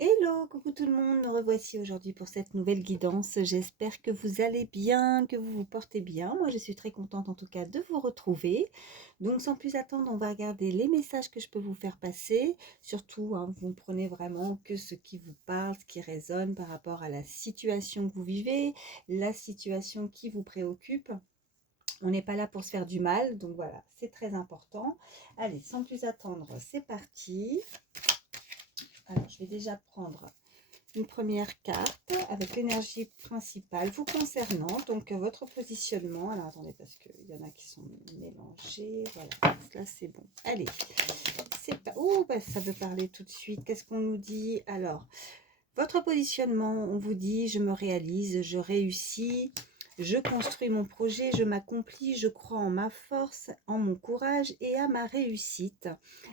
Hello, coucou tout le monde, nous revoici aujourd'hui pour cette nouvelle guidance. J'espère que vous allez bien, que vous vous portez bien. Moi, je suis très contente en tout cas de vous retrouver. Donc, sans plus attendre, on va regarder les messages que je peux vous faire passer. Surtout, hein, vous ne prenez vraiment que ce qui vous parle, ce qui résonne par rapport à la situation que vous vivez, la situation qui vous préoccupe. On n'est pas là pour se faire du mal, donc voilà, c'est très important. Allez, sans plus attendre, c'est parti. Alors, je vais déjà prendre une première carte avec l'énergie principale vous concernant, donc votre positionnement. Alors attendez, parce qu'il y en a qui sont mélangés. Voilà, là c'est bon. Allez, c'est pas. Oh, bah, ça veut parler tout de suite. Qu'est-ce qu'on nous dit? Alors, votre positionnement, on vous dit: je me réalise, je réussis. Je construis mon projet, je m'accomplis, je crois en ma force, en mon courage et à ma réussite.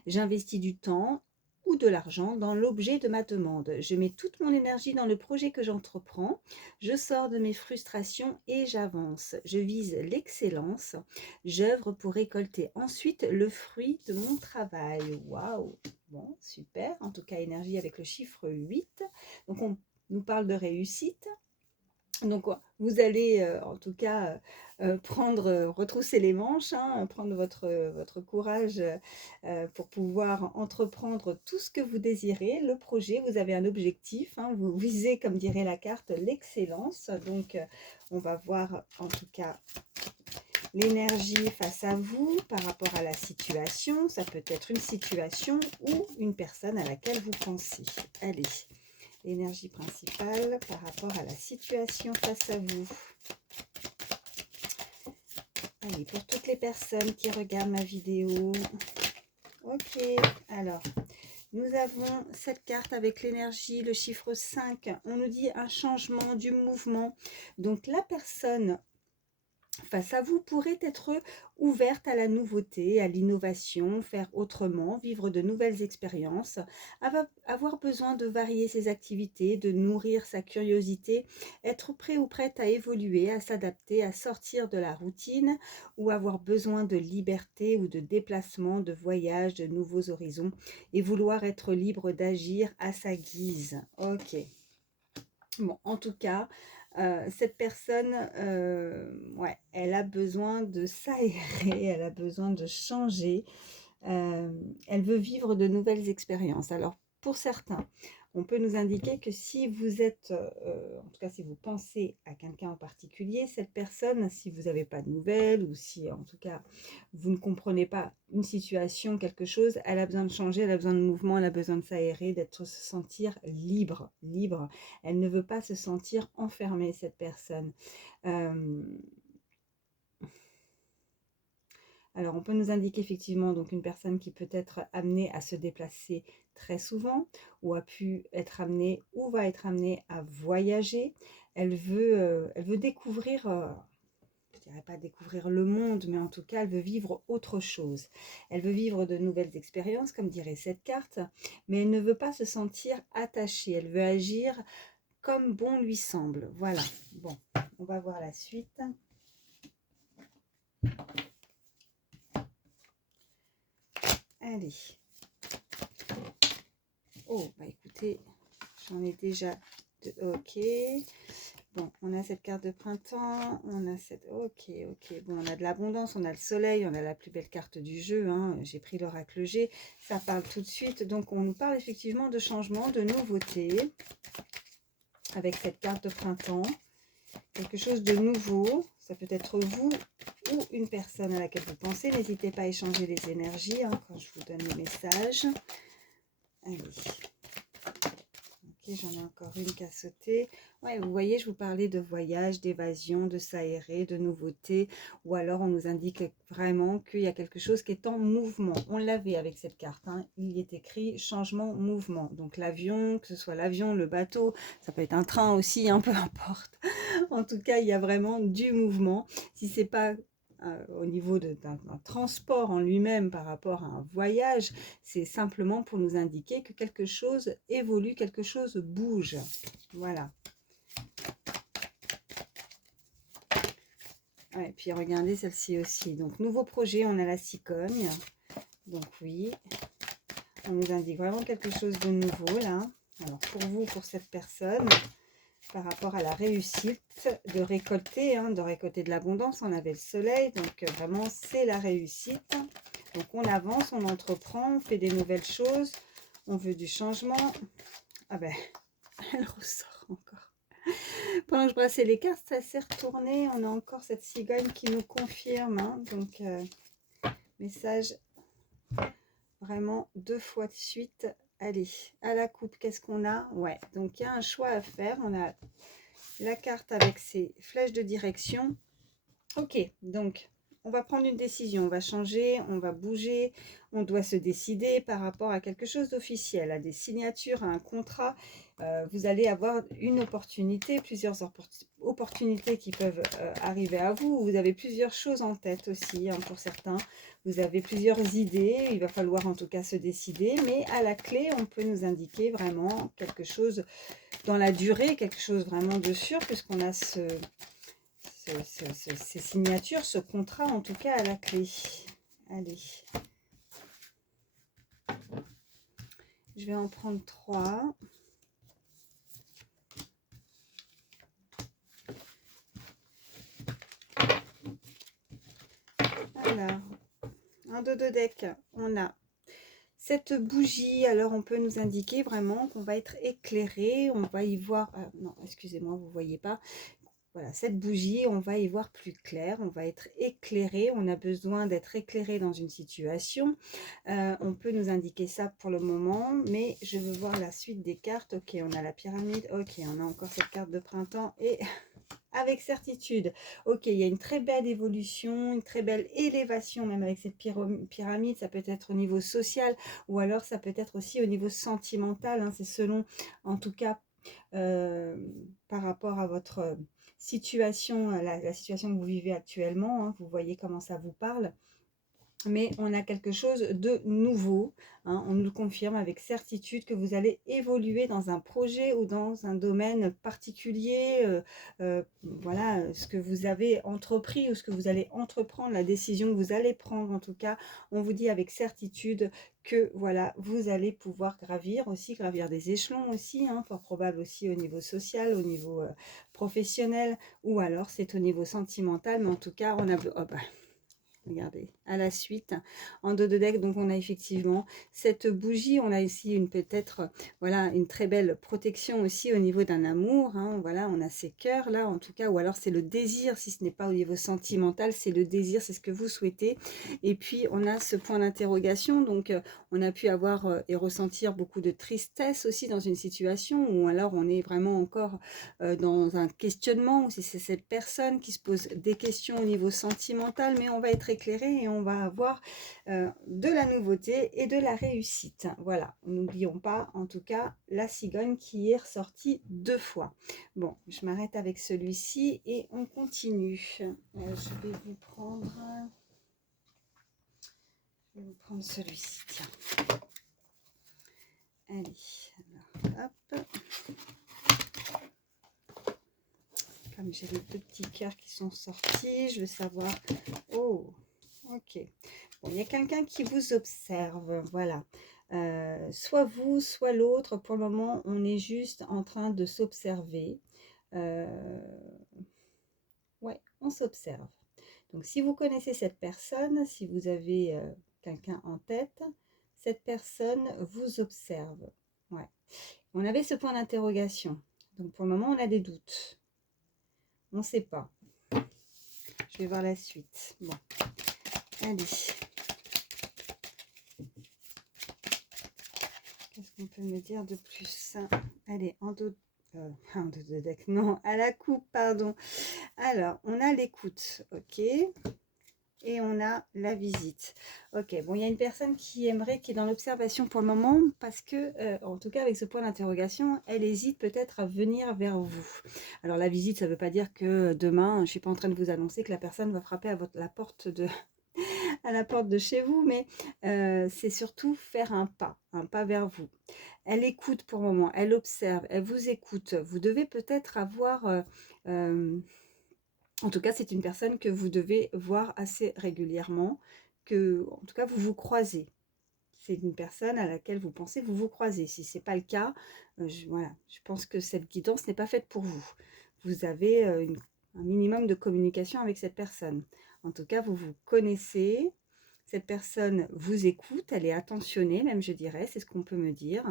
J'investis du temps ou de l'argent dans l'objet de ma demande. Je mets toute mon énergie dans le projet que j'entreprends. Je sors de mes frustrations et j'avance. Je vise l'excellence. J'œuvre pour récolter ensuite le fruit de mon travail. Waouh! Bon, super. En tout cas, énergie avec le chiffre 8. Donc, on nous parle de réussite. Donc, vous allez en tout cas prendre, retrousser les manches, hein, prendre votre courage pour pouvoir entreprendre tout ce que vous désirez, le projet. Vous avez un objectif, hein, vous visez, comme dirait la carte, l'excellence. Donc, on va voir en tout cas l'énergie face à vous par rapport à la situation. Ça peut être une situation ou une personne à laquelle vous pensez. Allez. L'énergie principale par rapport à la situation face à vous. Allez, pour toutes les personnes qui regardent ma vidéo. Ok, alors, nous avons cette carte avec l'énergie, le chiffre 5. On nous dit un changement du mouvement. Donc, la personne face à vous pourrait être ouverte à la nouveauté, à l'innovation, faire autrement, vivre de nouvelles expériences, avoir besoin de varier ses activités, de nourrir sa curiosité, être prêt ou prête à évoluer, à s'adapter, à sortir de la routine ou avoir besoin de liberté ou de déplacement, de voyage, de nouveaux horizons et vouloir être libre d'agir à sa guise. Ok. Bon, en tout cas, cette personne, ouais, elle a besoin de s'aérer, elle a besoin de changer, elle veut vivre de nouvelles expériences. Alors, pour certains, on peut nous indiquer que si vous êtes, en tout cas si vous pensez à quelqu'un en particulier, cette personne, si vous n'avez pas de nouvelles ou si en tout cas vous ne comprenez pas une situation, quelque chose, elle a besoin de changer, elle a besoin de mouvement, elle a besoin de s'aérer, d'être, se sentir libre, libre. Elle ne veut pas se sentir enfermée, cette personne. Alors, on peut nous indiquer effectivement donc une personne qui peut être amenée à se déplacer très souvent ou a pu être amenée ou va être amenée à voyager. Elle veut découvrir, je dirais pas découvrir le monde, mais en tout cas, elle veut vivre autre chose. Elle veut vivre de nouvelles expériences, comme dirait cette carte, mais elle ne veut pas se sentir attachée. Elle veut agir comme bon lui semble. Voilà. Bon, on va voir la suite. Allez. Oh, bah écoutez, j'en ai déjà deux. Ok. Bon, on a cette carte de printemps. On a cette... Ok, ok. Bon, on a de l'abondance, on a le soleil, on a la plus belle carte du jeu. Hein. J'ai pris l'oracle G. Ça parle tout de suite. Donc, on nous parle effectivement de changement, de nouveauté. Avec cette carte de printemps. Quelque chose de nouveau. Ça peut être vous ou une personne à laquelle vous pensez. N'hésitez pas à échanger les énergies hein, quand je vous donne les messages. Allez. Ok, j'en ai encore une qui a sauté. Ouais, vous voyez, je vous parlais de voyage, d'évasion, de s'aérer, de nouveautés. Ou alors, on nous indique vraiment qu'il y a quelque chose qui est en mouvement. On l'avait avec cette carte. Hein. Il y est écrit changement, mouvement. Donc, l'avion, que ce soit l'avion, le bateau, ça peut être un train aussi, hein, peu importe. En tout cas, il y a vraiment du mouvement. Si c'est pas au niveau d'un transport en lui-même par rapport à un voyage, c'est simplement pour nous indiquer que quelque chose évolue, quelque chose bouge. Voilà. Ouais, puis regardez celle-ci aussi. Donc, nouveau projet, on a la cigogne. Donc oui, on nous indique vraiment quelque chose de nouveau là. Alors pour vous, pour cette personne, par rapport à la réussite de récolter, de récolter de l'abondance, on avait le soleil, donc vraiment c'est la réussite. Donc on avance, on entreprend, on fait des nouvelles choses, on veut du changement. Ah ben, elle ressort encore. Pendant que je brassais les cartes, ça s'est retourné. On a encore cette cigogne qui nous confirme. Donc, message vraiment 2 fois de suite. Allez, à la coupe, qu'est-ce qu'on a? Ouais, donc il y a un choix à faire. On a la carte avec ses flèches de direction. Ok, donc on va prendre une décision, on va changer, on va bouger, on doit se décider par rapport à quelque chose d'officiel, à des signatures, à un contrat. Vous allez avoir une opportunité, plusieurs opportunités qui peuvent arriver à vous. Vous avez plusieurs choses en tête aussi, pour certains. Vous avez plusieurs idées, il va falloir en tout cas se décider, mais à la clé, on peut nous indiquer vraiment quelque chose dans la durée, quelque chose vraiment de sûr, puisqu'on a ces signatures, ce contrat en tout cas à la clé. Allez. Je vais en prendre 3. Alors, un dos de deck, on a cette bougie. Alors, on peut nous indiquer vraiment qu'on va être éclairé. On va y voir... non, excusez-moi, vous ne voyez pas. Voilà, cette bougie, on va y voir plus clair, on va être éclairé, on a besoin d'être éclairé dans une situation. On peut nous indiquer ça pour le moment, mais je veux voir la suite des cartes. Ok, on a la pyramide, ok, on a encore cette carte de printemps et avec certitude. Ok, il y a une très belle évolution, une très belle élévation même avec cette pyramide. Ça peut être au niveau social ou alors ça peut être aussi au niveau sentimental. C'est selon, en tout cas, par rapport à votre situation, la situation que vous vivez actuellement. Vous voyez comment ça vous parle. Mais on a quelque chose de nouveau, on nous le confirme avec certitude que vous allez évoluer dans un projet ou dans un domaine particulier, voilà, ce que vous avez entrepris ou ce que vous allez entreprendre, la décision que vous allez prendre en tout cas, on vous dit avec certitude que voilà, vous allez pouvoir gravir des échelons aussi, fort probable aussi au niveau social, au niveau professionnel, ou alors c'est au niveau sentimental, mais en tout cas on a... Oh bah, regardez, à la suite, en dos de deck, donc on a effectivement cette bougie, on a ici peut-être, voilà, une très belle protection aussi au niveau d'un amour, voilà, on a ces cœurs là, en tout cas, ou alors c'est le désir, si ce n'est pas au niveau sentimental, c'est le désir, c'est ce que vous souhaitez, et puis on a ce point d'interrogation, donc on a pu avoir et ressentir beaucoup de tristesse aussi dans une situation, ou alors on est vraiment encore dans un questionnement, ou si c'est cette personne qui se pose des questions au niveau sentimental, mais on va être éclairé et on va avoir de la nouveauté et de la réussite. Voilà, n'oublions pas en tout cas la cigogne qui est ressortie 2 fois. Bon, je m'arrête avec celui-ci et on continue. Je vais vous prendre... Je vais vous prendre celui-ci, tiens. Allez, alors, hop. Comme j'ai les 2 petits cœurs qui sont sortis, je veux savoir... Oh, ok. Bon, il y a quelqu'un qui vous observe, voilà. Soit vous, soit l'autre. Pour le moment, on est juste en train de s'observer. Ouais, on s'observe. Donc, si vous connaissez cette personne, si vous avez quelqu'un en tête, cette personne vous observe. Ouais. On avait ce point d'interrogation. Donc, pour le moment, on a des doutes. On ne sait pas. Je vais voir la suite. Bon, allez. Qu'est-ce qu'on peut me dire de plus? Allez, en dos de deck, non, à la coupe, pardon. Alors, on a l'écoute, ok. Et on a la visite. Ok, bon, il y a une personne qui aimerait, qui est dans l'observation pour le moment, parce que, en tout cas, avec ce point d'interrogation, elle hésite peut-être à venir vers vous. Alors, la visite, ça ne veut pas dire que demain, je ne suis pas en train de vous annoncer que la personne va frapper à la porte de chez vous, mais c'est surtout faire un pas vers vous. Elle écoute pour le moment, elle observe, elle vous écoute. Vous devez peut-être avoir... en tout cas, c'est une personne que vous devez voir assez régulièrement, que, en tout cas, vous vous croisez. c'est une personne à laquelle vous pensez vous vous croisez. Si ce n'est pas le cas, voilà, je pense que cette guidance n'est pas faite pour vous. Vous avez un minimum de communication avec cette personne. En tout cas, vous vous connaissez. Cette personne vous écoute, elle est attentionnée même, je dirais, c'est ce qu'on peut me dire.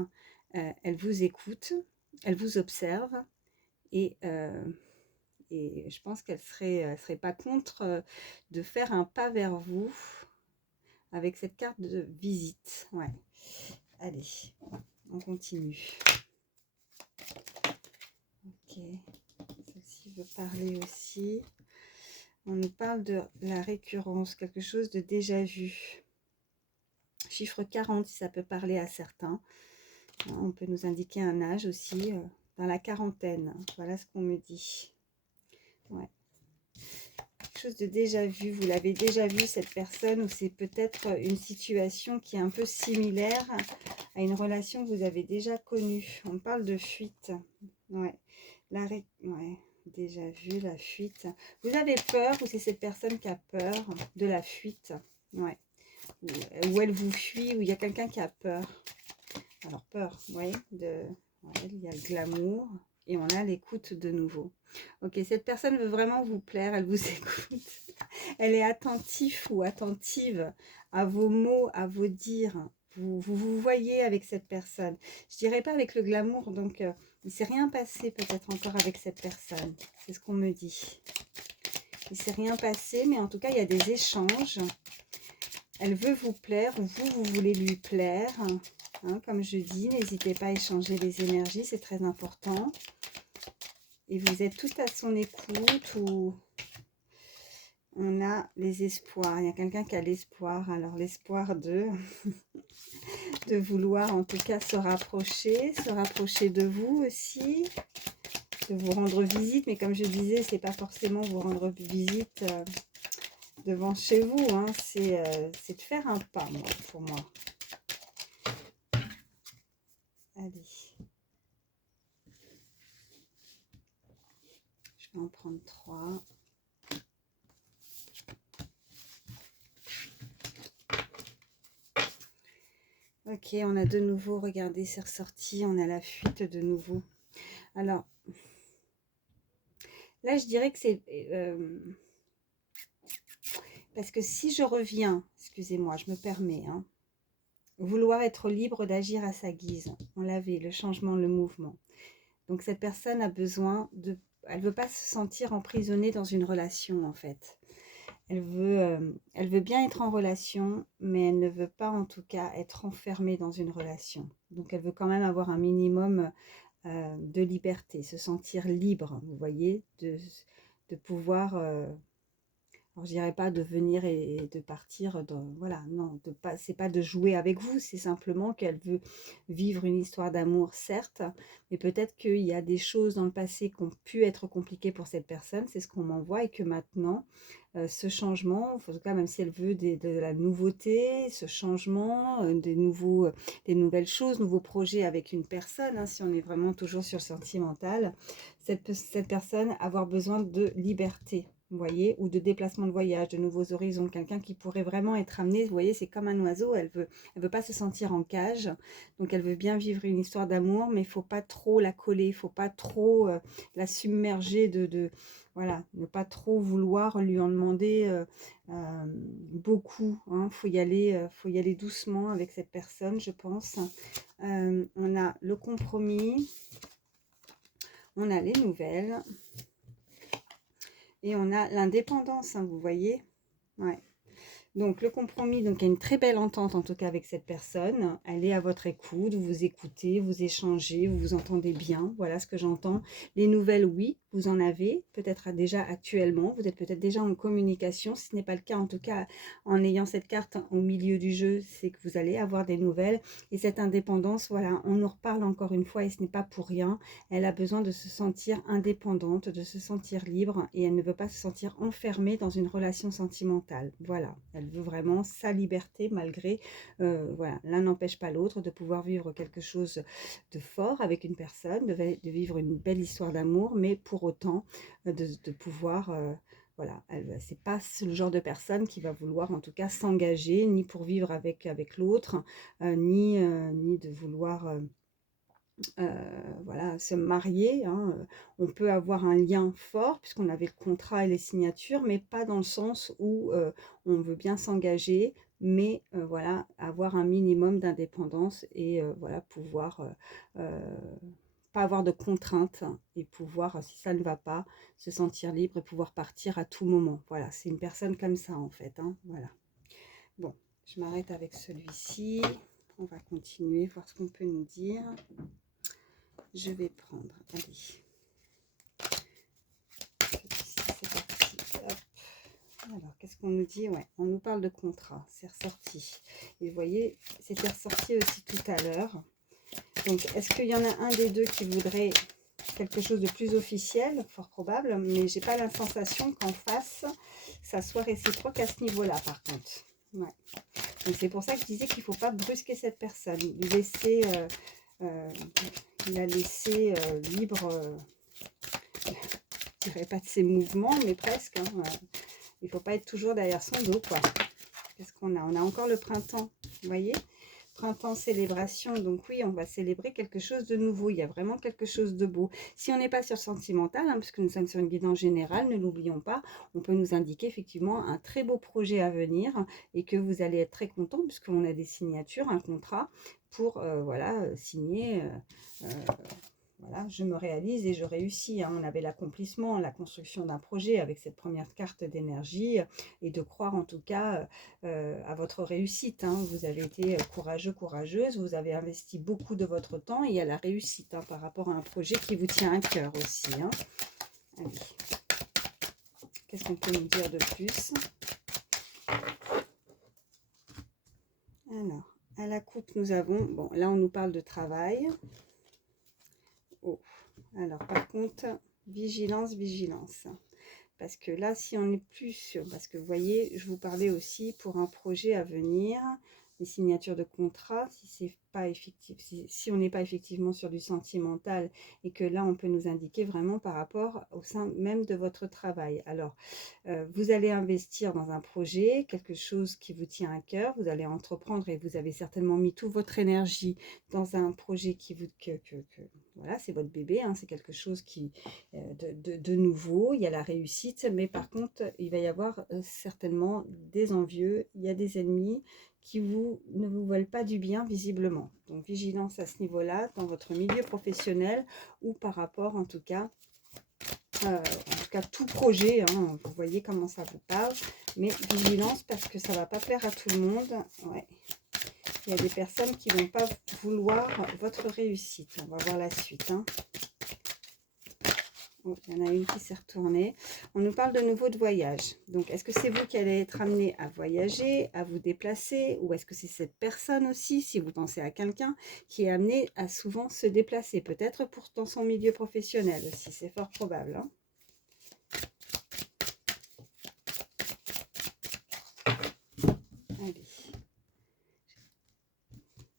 Elle vous écoute, elle vous observe et je pense qu'elle serait pas contre de faire un pas vers vous avec cette carte de visite. Ouais. Allez, on continue. Ok, celle-ci veut parler aussi. On nous parle de la récurrence, quelque chose de déjà vu. Chiffre 40, si ça peut parler à certains. On peut nous indiquer un âge aussi, dans la quarantaine. Voilà ce qu'on me dit. Ouais. Quelque chose de déjà vu. Vous l'avez déjà vu, cette personne, ou c'est peut-être une situation qui est un peu similaire à une relation que vous avez déjà connue. On parle de fuite. Ouais. Ouais. Déjà vu, la fuite. Vous avez peur, ou c'est cette personne qui a peur de la fuite. Ouais. Où elle vous fuit, où il y a quelqu'un qui a peur. Alors peur, oui, il y a le glamour et on a l'écoute de nouveau. Ok, cette personne veut vraiment vous plaire, elle vous écoute. Elle est attentive ou attentive à vos mots, à vos dires. Vous voyez avec cette personne. Je dirais pas avec le glamour, donc il ne s'est rien passé peut-être encore avec cette personne. C'est ce qu'on me dit. Il ne s'est rien passé, mais en tout cas, il y a des échanges. Elle veut vous plaire, ou vous voulez lui plaire. Hein, comme je dis, n'hésitez pas à échanger les énergies, c'est très important. Et vous êtes tout à son écoute, ou on a les espoirs. Il y a quelqu'un qui a l'espoir. Alors l'espoir de vouloir en tout cas se rapprocher de vous aussi, de vous rendre visite. Mais comme je disais, c'est pas forcément vous rendre visite devant chez vous. Hein. C'est de faire un pas, pour moi. Allez. Je vais en prendre 3. Ok, on a de nouveau, regardez, c'est ressorti, on a la fuite de nouveau. Alors, là, je dirais que c'est... parce que si je reviens, excusez-moi, je me permets, hein, vouloir être libre d'agir à sa guise, on l'avait, le changement, le mouvement. Donc, cette personne a besoin de... Elle ne veut pas se sentir emprisonnée dans une relation, en fait. Elle veut bien être en relation, mais elle ne veut pas en tout cas être enfermée dans une relation. Donc elle veut quand même avoir un minimum de liberté, se sentir libre, vous voyez, de pouvoir, alors je dirais pas de venir et de partir, voilà, non, c'est pas de jouer avec vous, c'est simplement qu'elle veut vivre une histoire d'amour, certes, mais peut-être qu'il y a des choses dans le passé qui ont pu être compliquées pour cette personne, c'est ce qu'on m'envoie, et que maintenant, ce changement, en tout cas même si elle veut de la nouveauté, ce changement, des nouvelles choses, nouveaux projets avec une personne, hein, si on est vraiment toujours sur le sentimental, cette personne avoir besoin de liberté, vous voyez, ou de déplacement de voyage, de nouveaux horizons, quelqu'un qui pourrait vraiment être amené, vous voyez, c'est comme un oiseau, elle veut pas se sentir en cage, donc elle veut bien vivre une histoire d'amour, mais il faut pas trop la coller, il faut pas trop la submerger voilà, ne pas trop vouloir lui en demander beaucoup, hein. Faut y aller doucement avec cette personne, je pense. On a le compromis, on a les nouvelles, et on a l'indépendance, hein, vous voyez. Ouais. Donc le compromis, donc il y a une très belle entente en tout cas avec cette personne. Elle est à votre écoute, vous vous écoutez, vous échangez, vous vous entendez bien. Voilà ce que j'entends. Les nouvelles, oui, vous en avez, peut-être déjà actuellement. Vous êtes peut-être déjà en communication. Si ce n'est pas le cas, en tout cas, en ayant cette carte au milieu du jeu, c'est que vous allez avoir des nouvelles. Et cette indépendance, voilà, on nous reparle encore une fois et ce n'est pas pour rien. Elle a besoin de se sentir indépendante, de se sentir libre, et elle ne veut pas se sentir enfermée dans une relation sentimentale. Voilà, elle veut vraiment sa liberté malgré, voilà, l'un n'empêche pas l'autre de pouvoir vivre quelque chose de fort avec une personne, de vivre une belle histoire d'amour, mais pour autant de pouvoir voilà, c'est pas le genre de personne qui va vouloir en tout cas s'engager, ni pour vivre avec l'autre, ni de vouloir voilà, se marier, hein. On peut avoir un lien fort puisqu'on avait le contrat et les signatures, mais pas dans le sens où on veut bien s'engager, mais voilà, avoir un minimum d'indépendance et voilà, pouvoir pas avoir de contraintes et pouvoir, si ça ne va pas, se sentir libre et pouvoir partir à tout moment. Voilà, c'est une personne comme ça en fait, hein, voilà. Bon, je m'arrête avec celui-ci. On va continuer, voir ce qu'on peut nous dire. Je vais prendre, allez, c'est parti. Hop. Alors, qu'est-ce qu'on nous dit? Ouais, on nous parle de contrat, c'est ressorti. Et vous voyez, c'était ressorti aussi tout à l'heure. Donc, est-ce qu'il y en a un des deux qui voudrait quelque chose de plus officiel? Fort probable, mais j'ai pas la sensation qu'en face, ça soit réciproque à ce niveau-là, par contre. Ouais. Donc, c'est pour ça que je disais qu'il ne faut pas brusquer cette personne, lui laisser... il a laissé libre, je dirais pas de ses mouvements, mais presque. Hein, il ne faut pas être toujours derrière son dos, quoi. Qu'est-ce qu'on a? On a encore le printemps, vous voyez? Printemps, célébration. Donc oui, on va célébrer quelque chose de nouveau. Il y a vraiment quelque chose de beau. Si on n'est pas sur le sentimental, hein, puisque nous sommes sur une guidance générale, ne l'oublions pas, on peut nous indiquer effectivement un très beau projet à venir et que vous allez être très content puisqu'on a des signatures, un contrat pour voilà, signer. Voilà, je me réalise et je réussis. Hein. On avait l'accomplissement, la construction d'un projet avec cette première carte d'énergie et de croire en tout cas à votre réussite. Hein. Vous avez été courageux, courageuse, vous avez investi beaucoup de votre temps et il y a la réussite hein, par rapport à un projet qui vous tient à cœur aussi. Hein. Allez, qu'est-ce qu'on peut nous dire de plus? Alors, à la coupe, nous avons, bon, là on nous parle de travail. Oh. Alors, par contre, vigilance, vigilance. Parce que là, si on n'est plus sur... Parce que vous voyez, je vous parlais aussi pour un projet à venir, des signatures de contrat, si c'est pas effectif, si on n'est pas effectivement sur du sentimental et que là, on peut nous indiquer vraiment par rapport au sein même de votre travail. Alors, vous allez investir dans un projet, quelque chose qui vous tient à cœur, vous allez entreprendre et vous avez certainement mis toute votre énergie dans un projet qui vous... voilà, c'est votre bébé, hein, c'est quelque chose qui de nouveau, il y a la réussite, mais par contre, il va y avoir certainement des envieux, il y a des ennemis qui ne vous veulent pas du bien visiblement. Donc vigilance à ce niveau-là, dans votre milieu professionnel ou par rapport en tout cas tout projet, hein, vous voyez comment ça vous parle, mais vigilance parce que ça ne va pas plaire à tout le monde. Ouais. Il y a des personnes qui ne vont pas vouloir votre réussite. On va voir la suite. Hein. Oh, il y en a une qui s'est retournée. On nous parle de nouveau de voyage. Donc, est-ce que c'est vous qui allez être amené à voyager, à vous déplacer, ou est-ce que c'est cette personne aussi, si vous pensez à quelqu'un, qui est amené à souvent se déplacer, peut-être pour dans son milieu professionnel aussi, c'est fort probable. Hein. Allez,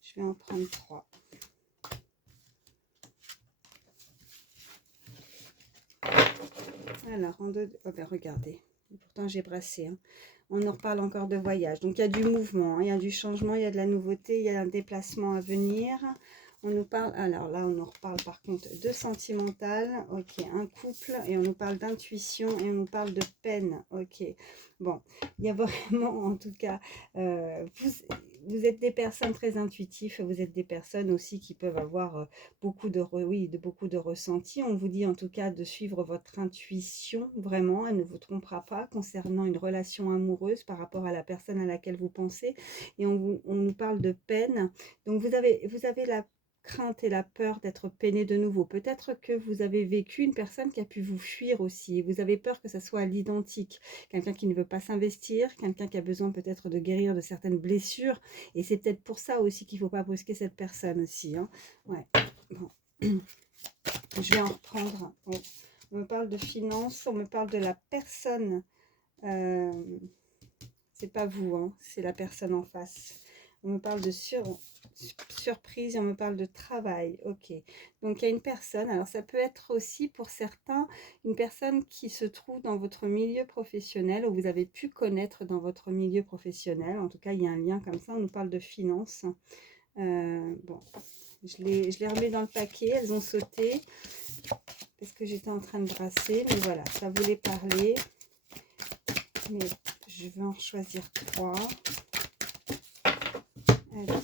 je vais en prendre 3. Alors, en deux... Oh ben, regardez. Pourtant, j'ai brassé. Hein. On en reparle encore de voyage. Donc, il y a du mouvement, hein, il y a du changement, il y a de la nouveauté, il y a un déplacement à venir. On nous parle... Alors là, on nous reparle par contre de sentimental. Ok, un couple. Et on nous parle d'intuition et on nous parle de peine. Ok. Bon, il y a vraiment, en tout cas... vous êtes des personnes très intuitives. Vous êtes des personnes aussi qui peuvent avoir... beaucoup de ressentis. On vous dit en tout cas de suivre votre intuition, vraiment, elle ne vous trompera pas concernant une relation amoureuse par rapport à la personne à laquelle vous pensez. Et on nous parle de peine. Donc vous avez la crainte et la peur d'être peiné de nouveau. Peut-être que vous avez vécu une personne qui a pu vous fuir aussi. Vous avez peur que ça soit à l'identique. Quelqu'un qui ne veut pas s'investir, quelqu'un qui a besoin peut-être de guérir de certaines blessures. Et c'est peut-être pour ça aussi qu'il ne faut pas brusquer cette personne aussi. Hein. Ouais. Bon. Je vais en reprendre. Bon. On me parle de finances, on me parle de la personne. C'est pas vous, hein, c'est la personne en face. On me parle de surprise, on me parle de travail. Ok. Donc, il y a une personne, alors ça peut être aussi pour certains, une personne qui se trouve dans votre milieu professionnel ou vous avez pu connaître dans votre milieu professionnel. En tout cas, il y a un lien comme ça. On nous parle de finances. Bon, je les remets dans le paquet. Elles ont sauté parce que j'étais en train de brasser. Mais voilà, ça voulait parler. Mais je vais en choisir 3. Allez.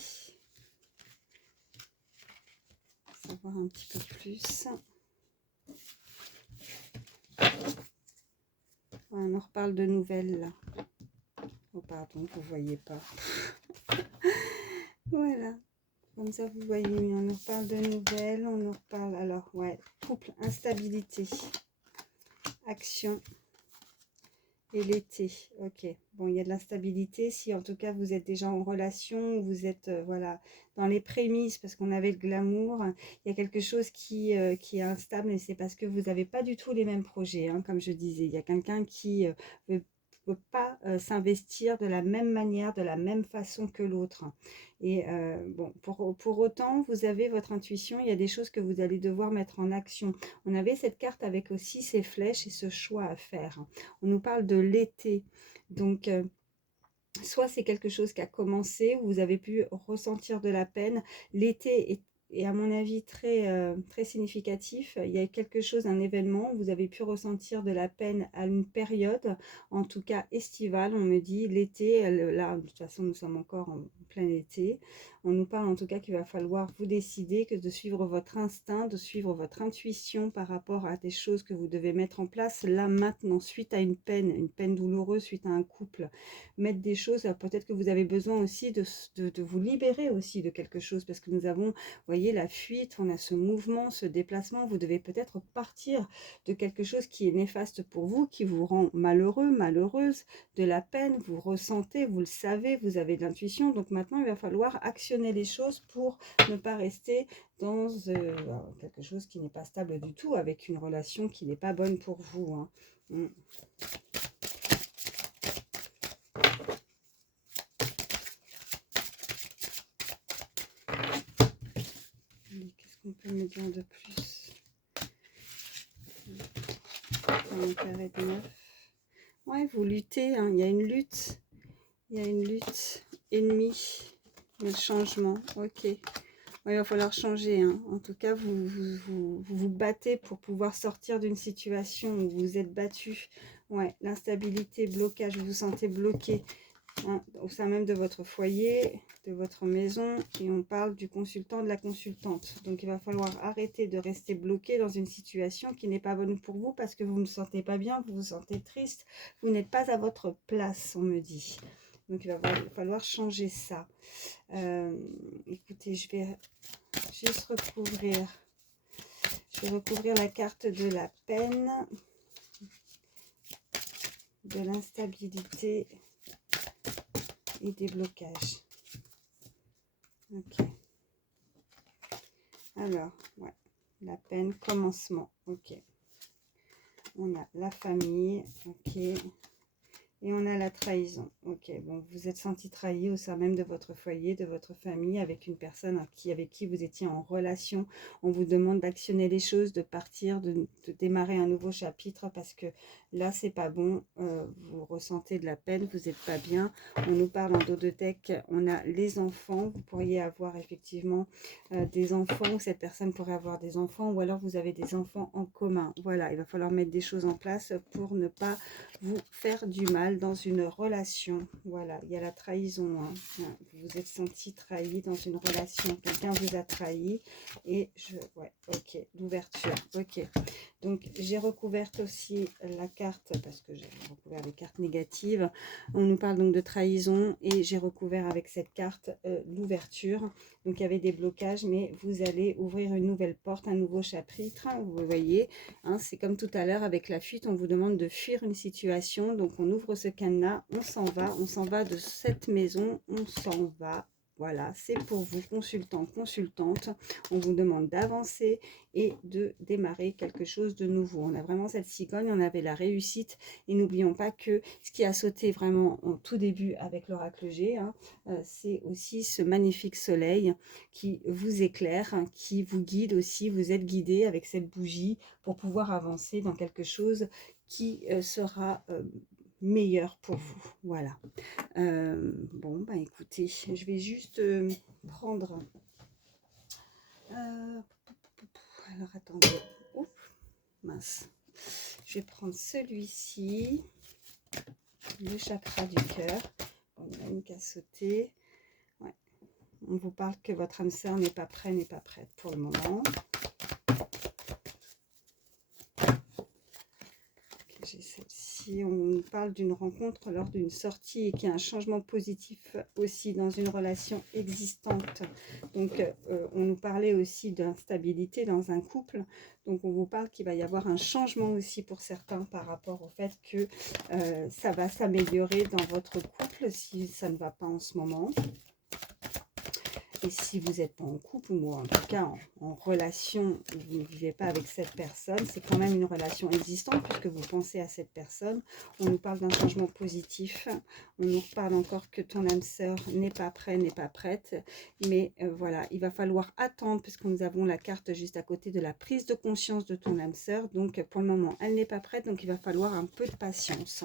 Savoir un petit peu plus. On nous reparle de nouvelles là. Oh pardon, vous voyez pas. Voilà. Comme ça, vous voyez, on nous reparle de nouvelles. On nous reparle, alors, ouais, couple, instabilité, action et l'été. Ok. Bon, il y a de l'instabilité. Si en tout cas, vous êtes déjà en relation, vous êtes, voilà, dans les prémices, parce qu'on avait le glamour, il y a quelque chose qui est instable et c'est parce que vous n'avez pas du tout les mêmes projets, hein, comme je disais. Il y a quelqu'un qui veut peut pas s'investir de la même manière, de la même façon que l'autre. Et bon, pour autant, vous avez votre intuition, il y a des choses que vous allez devoir mettre en action. On avait cette carte avec aussi ces flèches et ce choix à faire. On nous parle de l'été. Donc, soit c'est quelque chose qui a commencé, où vous avez pu ressentir de la peine. L'été est à mon avis très significatif. Il y a quelque chose, un événement où vous avez pu ressentir de la peine à une période, en tout cas estivale, on me dit. L'été, là de toute façon nous sommes encore en plein été. On nous parle en tout cas qu'il va falloir vous décider que de suivre votre instinct, de suivre votre intuition par rapport à des choses que vous devez mettre en place là maintenant, suite à une peine douloureuse, suite à un couple. Mettre des choses, peut-être que vous avez besoin aussi de vous libérer aussi de quelque chose, parce que nous avons, vous voyez, la fuite, on a ce mouvement, ce déplacement, vous devez peut-être partir de quelque chose qui est néfaste pour vous, qui vous rend malheureux, malheureuse, de la peine, vous ressentez, vous le savez, vous avez de l'intuition, donc maintenant il va falloir actionner les choses pour ne pas rester dans quelque chose qui n'est pas stable du tout, avec une relation qui n'est pas bonne pour vous, hein. Qu'est-ce qu'on peut me dire de plus? Un carré de 9. Ouais, vous luttez, hein. Il y a une lutte. Il y a une lutte ennemie. Le changement, ok. Ouais, il va falloir changer, hein. En tout cas, vous battez pour pouvoir sortir d'une situation où vous êtes battu. Ouais, l'instabilité, blocage, vous vous sentez bloqué, hein, au sein même de votre foyer, de votre maison. Et on parle du consultant, de la consultante. Donc, il va falloir arrêter de rester bloqué dans une situation qui n'est pas bonne pour vous parce que vous ne vous sentez pas bien, vous vous sentez triste, vous n'êtes pas à votre place, on me dit. Donc, il va falloir changer ça. Écoutez, je vais juste recouvrir. Je vais recouvrir la carte de la peine, de l'instabilité et des blocages. Ok. Alors, ouais, la peine, commencement. Ok. On a la famille. Ok. Et on a la trahison. Ok, bon, vous êtes senti trahi au sein même de votre foyer, de votre famille, avec une personne avec qui vous étiez en relation. On vous demande d'actionner les choses, de partir, de démarrer un nouveau chapitre parce que là, c'est pas bon. Vous ressentez de la peine, vous n'êtes pas bien. On nous parle en dos de deck, on a les enfants. Vous pourriez avoir effectivement des enfants, cette personne pourrait avoir des enfants, ou alors vous avez des enfants en commun. Voilà, il va falloir mettre des choses en place pour ne pas vous faire du mal dans une relation. Voilà, il y a la trahison, hein. Vous vous êtes senti trahi dans une relation, quelqu'un vous a trahi et ouais, ok, l'ouverture, ok. Donc j'ai recouverte aussi la carte parce que j'ai recouvert les cartes négatives. On nous parle donc de trahison et j'ai recouvert avec cette carte l'ouverture. Donc il y avait des blocages, mais vous allez ouvrir une nouvelle porte, un nouveau chapitre. Vous voyez, hein, c'est comme tout à l'heure avec la fuite, on vous demande de fuir une situation. Donc on ouvre ce cadenas, on s'en va de cette maison, on s'en va. Voilà, c'est pour vous, consultant, consultante. On vous demande d'avancer et de démarrer quelque chose de nouveau. On a vraiment cette cigogne, on avait la réussite. Et n'oublions pas que ce qui a sauté vraiment en tout début avec l'oracle G, hein, c'est aussi ce magnifique soleil qui vous éclaire, hein, qui vous guide aussi. Vous êtes guidé avec cette bougie pour pouvoir avancer dans quelque chose qui sera meilleur pour vous. Voilà. Bon, bah écoutez, je vais juste prendre... alors attendez. Oups, mince. Je vais prendre celui-ci, le chakra du cœur. On a une qui a sauté. Ouais. On vous parle que votre âme sœur n'est pas prêt, n'est pas prête pour le moment. J'ai celle-ci, on nous parle d'une rencontre lors d'une sortie et qu'il y a un changement positif aussi dans une relation existante. Donc, on nous parlait aussi d'instabilité dans un couple. Donc, on vous parle qu'il va y avoir un changement aussi pour certains par rapport au fait que ça va s'améliorer dans votre couple si ça ne va pas en ce moment. Et si vous n'êtes pas en couple, ou en tout cas en relation, vous ne vivez pas avec cette personne, c'est quand même une relation existante puisque vous pensez à cette personne. On nous parle d'un changement positif. On nous reparle encore que ton âme sœur n'est pas prêt, n'est pas prête. Mais voilà, il va falloir attendre puisque nous avons la carte juste à côté de la prise de conscience de ton âme sœur. Donc pour le moment, elle n'est pas prête, donc il va falloir un peu de patience.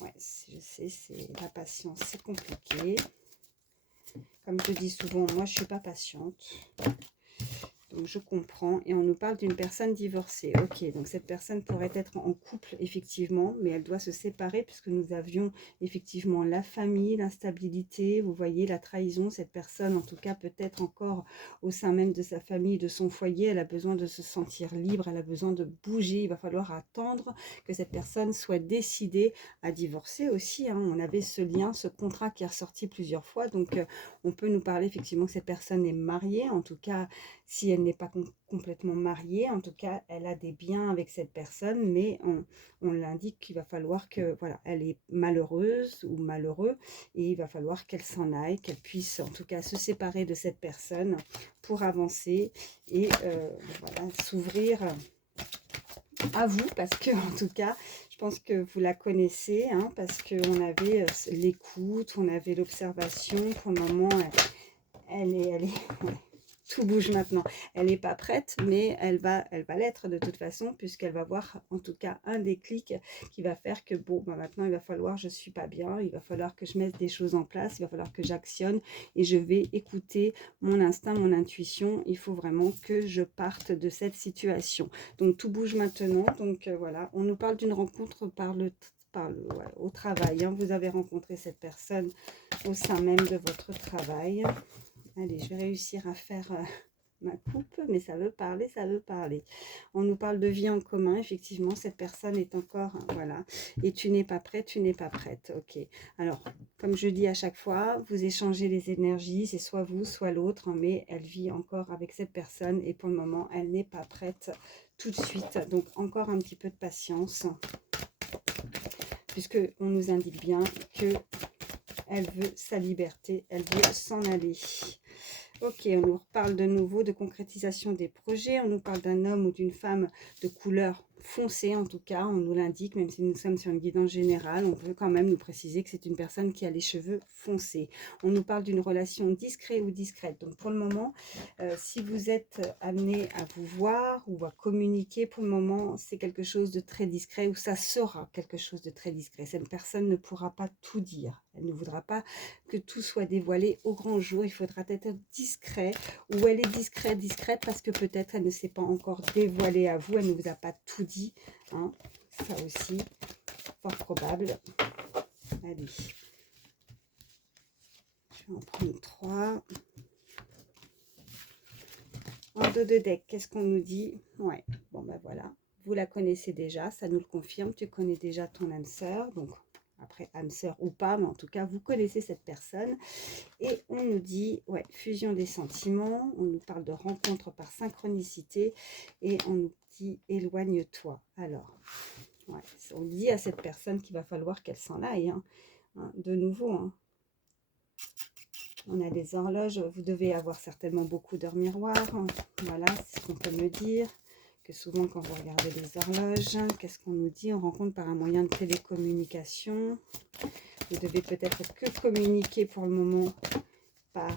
Ouais, je sais, c'est la patience, c'est compliqué. Comme je dis souvent, moi je ne suis pas patiente. Donc je comprends. Et on nous parle d'une personne divorcée. Ok, donc cette personne pourrait être en couple, effectivement, mais elle doit se séparer puisque nous avions effectivement la famille, l'instabilité, vous voyez, la trahison. Cette personne, en tout cas, peut-être encore au sein même de sa famille, de son foyer, elle a besoin de se sentir libre, elle a besoin de bouger. Il va falloir attendre que cette personne soit décidée à divorcer aussi. Hein. On avait ce lien, ce contrat qui est ressorti plusieurs fois. Donc on peut nous parler effectivement que cette personne est mariée, en tout cas, si elle n'est pas complètement mariée, en tout cas, elle a des biens avec cette personne, mais on l'indique qu'il va falloir que, voilà, elle est malheureuse ou malheureux, et il va falloir qu'elle s'en aille, qu'elle puisse en tout cas se séparer de cette personne pour avancer et voilà, s'ouvrir à vous, parce que en tout cas, je pense que vous la connaissez, hein, parce qu'on avait l'écoute, on avait l'observation. Pour le moment, elle est tout bouge maintenant. Elle n'est pas prête, mais elle va l'être de toute façon, puisqu'elle va voir en tout cas un déclic qui va faire que bon, ben maintenant il va falloir, je suis pas bien, il va falloir que je mette des choses en place, il va falloir que j'actionne et je vais écouter mon instinct, mon intuition. Il faut vraiment que je parte de cette situation. Donc tout bouge maintenant. Donc voilà, on nous parle d'une rencontre au travail. Hein. Vous avez rencontré cette personne au sein même de votre travail. Allez, je vais réussir à faire ma coupe, mais ça veut parler, ça veut parler. On nous parle de vie en commun, effectivement, cette personne est encore, voilà, et tu n'es pas prête, tu n'es pas prête, ok. Alors, comme je dis à chaque fois, vous échangez les énergies, c'est soit vous, soit l'autre, mais elle vit encore avec cette personne, et pour le moment, elle n'est pas prête tout de suite, donc encore un petit peu de patience, puisque on nous indique bien que elle veut sa liberté, elle veut s'en aller. Ok, on nous reparle de nouveau de concrétisation des projets. On nous parle d'un homme ou d'une femme de couleur foncée, en tout cas, on nous l'indique, même si nous sommes sur une guidance générale, on peut quand même nous préciser que c'est une personne qui a les cheveux foncés. On nous parle d'une relation discrète ou discrète. Donc pour le moment, si vous êtes amené à vous voir ou à communiquer, pour le moment, c'est quelque chose de très discret ou ça sera quelque chose de très discret. Cette personne ne pourra pas tout dire. Elle ne voudra pas que tout soit dévoilé au grand jour. Il faudra être discret, ou elle est discrète parce que peut-être elle ne s'est pas encore dévoilée à vous, elle ne vous a pas tout dit, hein. Ça aussi, fort probable. Allez, je vais en prendre 3. En dos de deck, qu'est-ce qu'on nous dit? Ouais, bon ben voilà, vous la connaissez déjà, ça nous le confirme, tu connais déjà ton âme sœur, donc après âme sœur ou pas, mais en tout cas vous connaissez cette personne. Et on nous dit, ouais, fusion des sentiments, on nous parle de rencontre par synchronicité et on nous dit éloigne-toi. Alors, ouais, on dit à cette personne qu'il va falloir qu'elle s'en aille, hein, de nouveau. Hein. On a des horloges, vous devez avoir certainement beaucoup d'heures miroirs, hein. Voilà, c'est ce qu'on peut me dire, que souvent quand vous regardez les horloges, qu'est-ce qu'on nous dit? On rencontre par un moyen de télécommunication. Vous devez peut-être que communiquer pour le moment par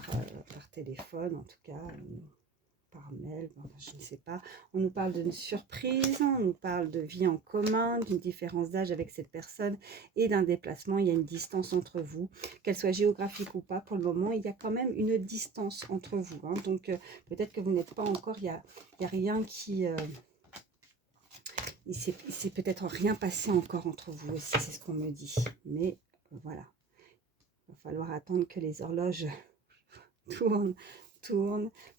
téléphone, en tout cas, par mail, bon, je ne sais pas. On nous parle d'une surprise, on nous parle de vie en commun, d'une différence d'âge avec cette personne et d'un déplacement. Il y a une distance entre vous, qu'elle soit géographique ou pas. Pour le moment, il y a quand même une distance entre vous, hein. Donc, peut-être que vous n'êtes pas encore, il y a rien qui... il s'est peut-être rien passé encore entre vous aussi, c'est ce qu'on me dit. Mais voilà, il va falloir attendre que les horloges tourne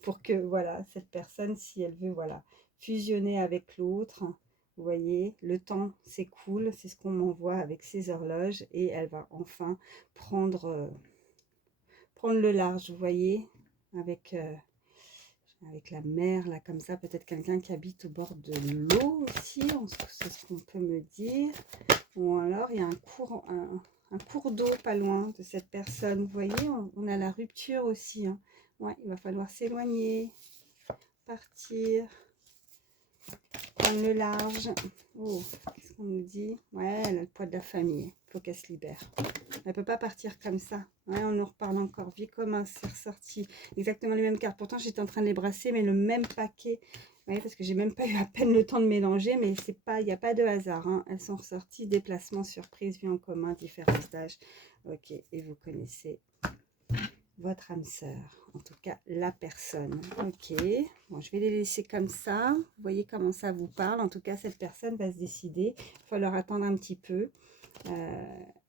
pour que voilà, cette personne, si elle veut voilà, fusionner avec l'autre, vous voyez, le temps s'écoule, c'est ce qu'on m'envoie avec ces horloges, et elle va enfin prendre le large, vous voyez, avec avec la mer, là, comme ça, peut-être quelqu'un qui habite au bord de l'eau aussi, c'est ce qu'on peut me dire. Ou alors, il y a un cours d'eau pas loin de cette personne. Vous voyez, on a la rupture aussi, hein. Ouais, il va falloir s'éloigner, partir, prendre le large. Oh, qu'est-ce qu'on nous dit? Ouais, elle a le poids de la famille. Il faut qu'elle se libère. Elle ne peut pas partir comme ça. Ouais, on en reparle encore. Vie commune, c'est ressorti. Exactement les mêmes cartes. Pourtant, j'étais en train de les brasser, mais le même paquet. Ouais, parce que j'ai même pas eu à peine le temps de mélanger, mais c'est pas, il n'y a pas de hasard, hein. Elles sont ressorties. Déplacement, surprise, vie en commun, différence d'âge. Ok, et vous connaissez votre âme sœur, en tout cas la personne. Ok, bon, je vais les laisser comme ça. Vous voyez comment ça vous parle. En tout cas, cette personne va se décider. Il va falloir attendre un petit peu.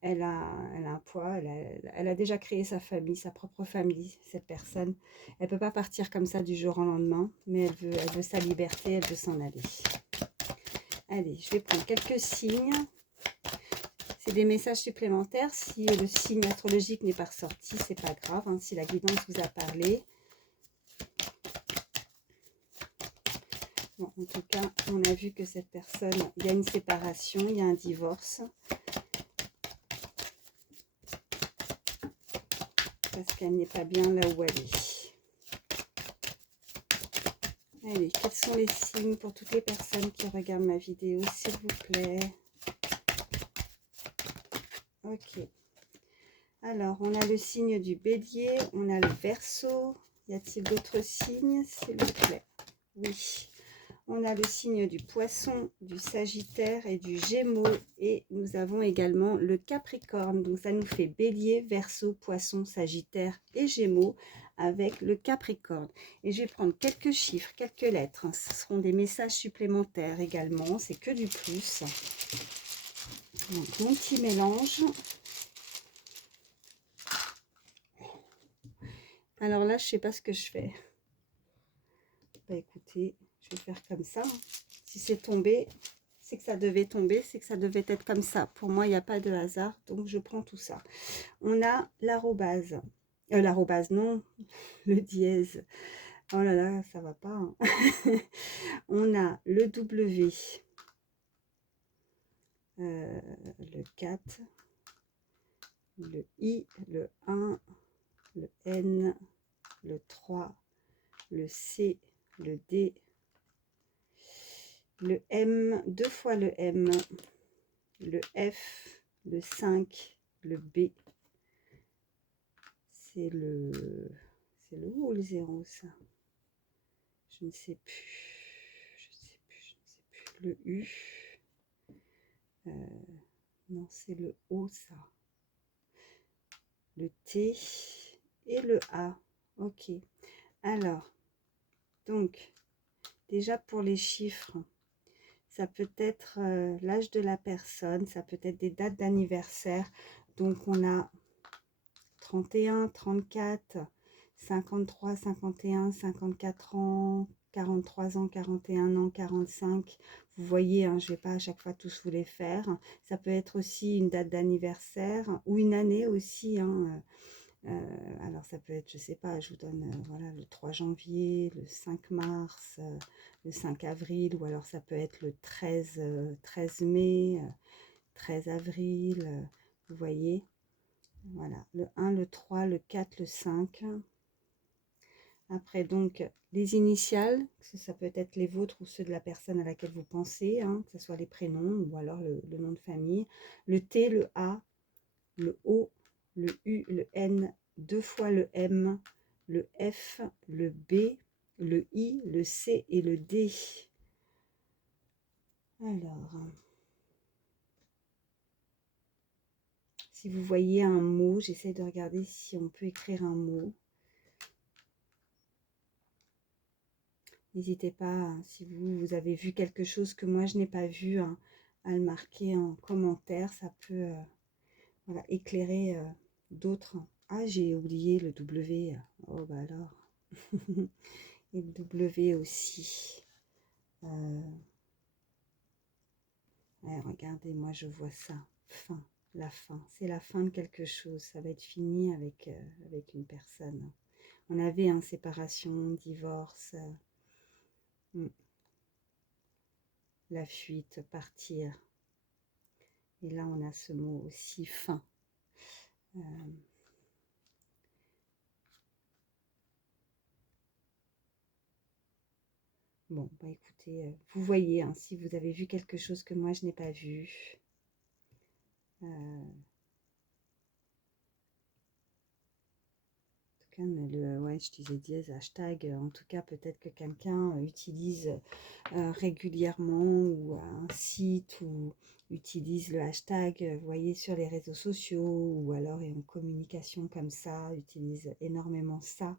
Elle a un poids, elle a déjà créé sa famille, sa propre famille, cette personne. Elle ne peut pas partir comme ça du jour au lendemain, mais elle veut sa liberté, elle veut s'en aller. Allez, je vais prendre quelques signes. C'est des messages supplémentaires. Si le signe astrologique n'est pas ressorti, c'est pas grave, hein, si la guidance vous a parlé. Bon, en tout cas, on a vu que cette personne, il y a une séparation, il y a un divorce. Parce qu'elle n'est pas bien là où elle est. Allez, quels sont les signes pour toutes les personnes qui regardent ma vidéo, s'il vous plaît? Ok. Alors, on a le signe du bélier, on a le verseau. Y a-t-il d'autres signes, s'il vous plaît? Oui. On a le signe du poisson, du sagittaire et du gémeaux. Et nous avons également le capricorne. Donc, ça nous fait bélier, verseau, poisson, sagittaire et gémeaux avec le capricorne. Et je vais prendre quelques chiffres, quelques lettres. Ce seront des messages supplémentaires également. C'est que du plus. Donc, mon petit mélange. Alors là, je ne sais pas ce que je fais. Bah écoutez, je vais faire comme ça. Si c'est tombé, c'est que ça devait tomber, c'est que ça devait être comme ça. Pour moi, il n'y a pas de hasard, donc je prends tout ça. On a l'arrobase. L'arrobase, non, le dièse. Oh là là, ça va pas, hein. On a le W, le 4, le I, le 1, le N, le 3, le C, le D, le M, deux fois le M, le F, le 5, le B. C'est le O ou le 0, ça? Je ne sais plus. Je ne sais plus, je ne sais plus. Le U. Non, c'est le O, ça. Le T et le A. Ok. Alors, donc, déjà pour les chiffres, ça peut être l'âge de la personne, ça peut être des dates d'anniversaire. Donc, on a 31, 34, 53, 51, 54 ans, 43 ans, 41 ans, 45. Vous voyez, hein, je ne vais pas à chaque fois tous vous les faire. Ça peut être aussi une date d'anniversaire ou une année aussi, hein. Alors ça peut être, je sais pas, je vous donne voilà, le 3 janvier, le 5 mars, le 5 avril, ou alors ça peut être le 13 mai, 13 avril, vous voyez. Voilà, le 1, le 3, le 4, le 5. Après, donc, les initiales, ça peut être les vôtres ou ceux de la personne à laquelle vous pensez, hein, que ce soit les prénoms ou alors le nom de famille. Le T, le A, le O, le U, le N, 2 fois le M, le F, le B, le I, le C et le D. Alors, si vous voyez un mot, j'essaie de regarder si on peut écrire un mot. N'hésitez pas, hein, si vous avez vu quelque chose que moi je n'ai pas vu, hein, à le marquer en commentaire. Ça peut voilà, éclairer d'autres. Ah, j'ai oublié le W. Oh, bah alors. Et le W aussi. Ouais, regardez, moi je vois ça. Fin. La fin. C'est la fin de quelque chose. Ça va être fini avec une personne. On avait une séparation, divorce. La fuite, partir. Et là, on a ce mot aussi, fin. Bon, bah écoutez, vous voyez, hein, si vous avez vu quelque chose que moi je n'ai pas vu. En tout cas, ouais, je disais dièse, hashtag. En tout cas, peut-être que quelqu'un utilise régulièrement ou un site ou utilise le hashtag, vous voyez, sur les réseaux sociaux ou alors est en communication comme ça, utilise énormément ça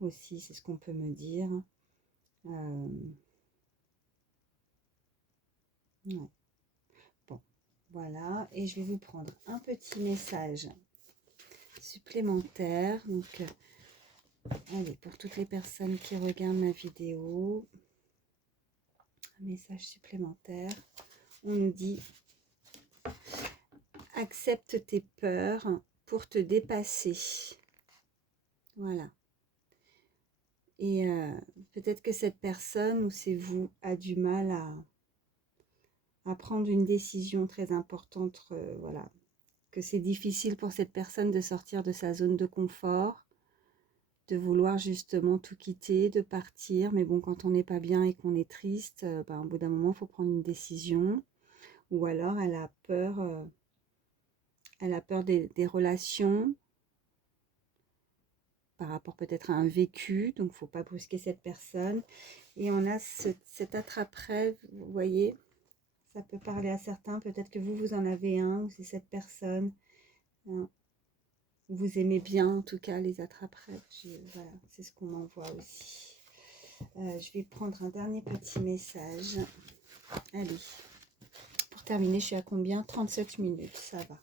aussi, c'est ce qu'on peut me dire. Ouais. Bon, voilà, et je vais vous prendre un petit message supplémentaire. Donc, allez, pour toutes les personnes qui regardent ma vidéo, un message supplémentaire. On nous dit accepte tes peurs pour te dépasser. Voilà. Et peut-être que cette personne, ou c'est vous, a du mal à prendre une décision très importante. Voilà. Que c'est difficile pour cette personne de sortir de sa zone de confort, de vouloir justement tout quitter, de partir. Mais bon, quand on n'est pas bien et qu'on est triste, ben, au bout d'un moment, il faut prendre une décision. Ou alors, elle a peur des relations par rapport peut-être à un vécu. Donc, il ne faut pas brusquer cette personne. Et on a cet attrape-rêve, vous voyez, ça peut parler à certains. Peut-être que vous en avez un, ou c'est cette personne. Hein. Vous aimez bien en tout cas les attrape-rêves. Voilà, c'est ce qu'on m'envoie aussi. Je vais prendre un dernier petit message. Allez, pour terminer, je suis à combien? 37 minutes, ça va.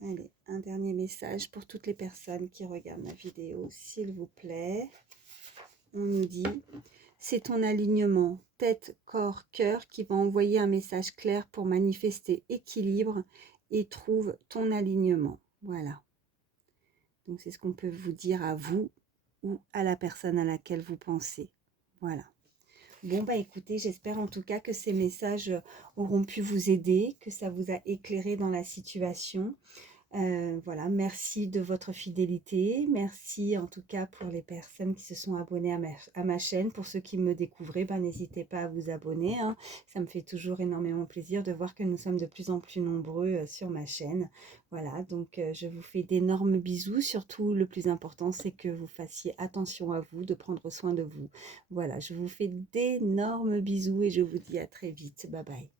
Allez, un dernier message pour toutes les personnes qui regardent ma vidéo, s'il vous plaît. On nous dit, c'est ton alignement tête, corps, cœur qui va envoyer un message clair pour manifester équilibre et trouve ton alignement. Voilà. Donc, c'est ce qu'on peut vous dire à vous ou à la personne à laquelle vous pensez. Voilà. Bon, bah écoutez, j'espère en tout cas que ces messages auront pu vous aider, que ça vous a éclairé dans la situation. Voilà, merci de votre fidélité. Merci en tout cas pour les personnes qui se sont abonnées à ma chaîne. Pour ceux qui me découvraient, ben, n'hésitez pas à vous abonner. Hein. Ça me fait toujours énormément plaisir de voir que nous sommes de plus en plus nombreux sur ma chaîne. Voilà, donc je vous fais d'énormes bisous. Surtout, le plus important, c'est que vous fassiez attention à vous, de prendre soin de vous. Voilà, je vous fais d'énormes bisous et je vous dis à très vite. Bye bye.